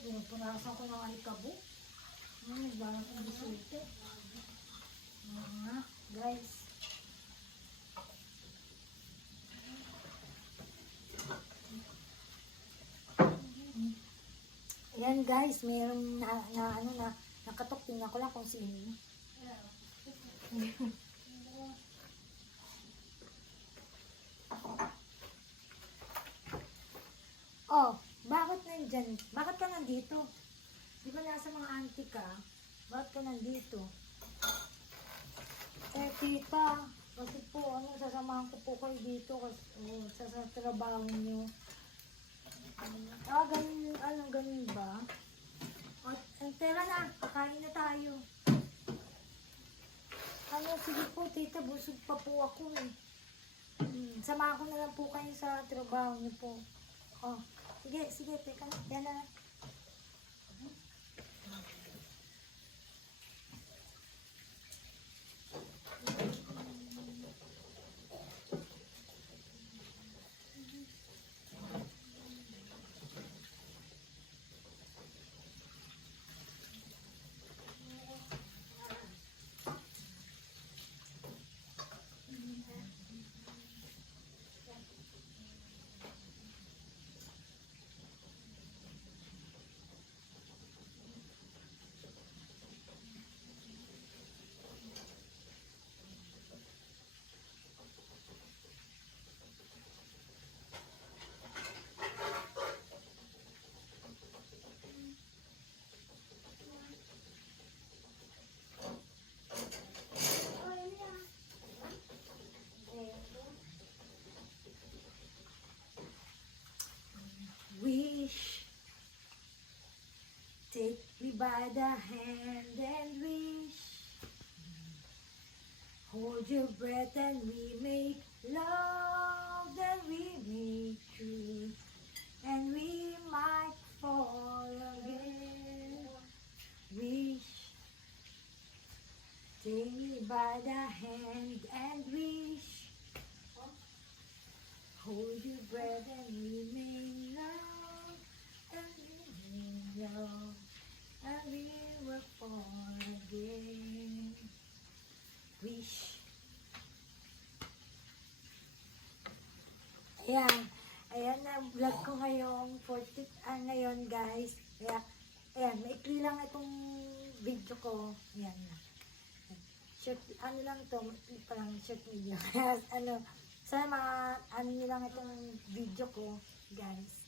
pinupunasan ko ng alikabok. Nagbalang ko ng bisulte. Guys. Ayan guys, mayroong nakatok. Tingnan ko lang kung sino. Oh, bakit nandyan? Bakit ka nandito? Di ba nasa mga auntie ka? Bakit ka nandito? Tita, kasi po, sasamahan ko po kayo dito kasi sa trabaho niyo. Ganun ba? Tara na, kakain na tayo. Sige po, tita, busog pa po ako eh. Samahan ko na lang po kayo sa trabaho niyo po. Oh, sige, teka na, yan na. Wish, take me by the hand and wish, hold your breath and we make love, then we make true, and we might fall again. Wish, take me by the hand and wish, hold your breath and we make love, and we make love, and we will fall again. Wish. Ayan na vlog ko ngayong 40, ngayon guys. Ayan, maikli lang itong video ko. Ayan na. Short, lang to, maikli pa lang short video. Sana nyo lang itong video ko, guys.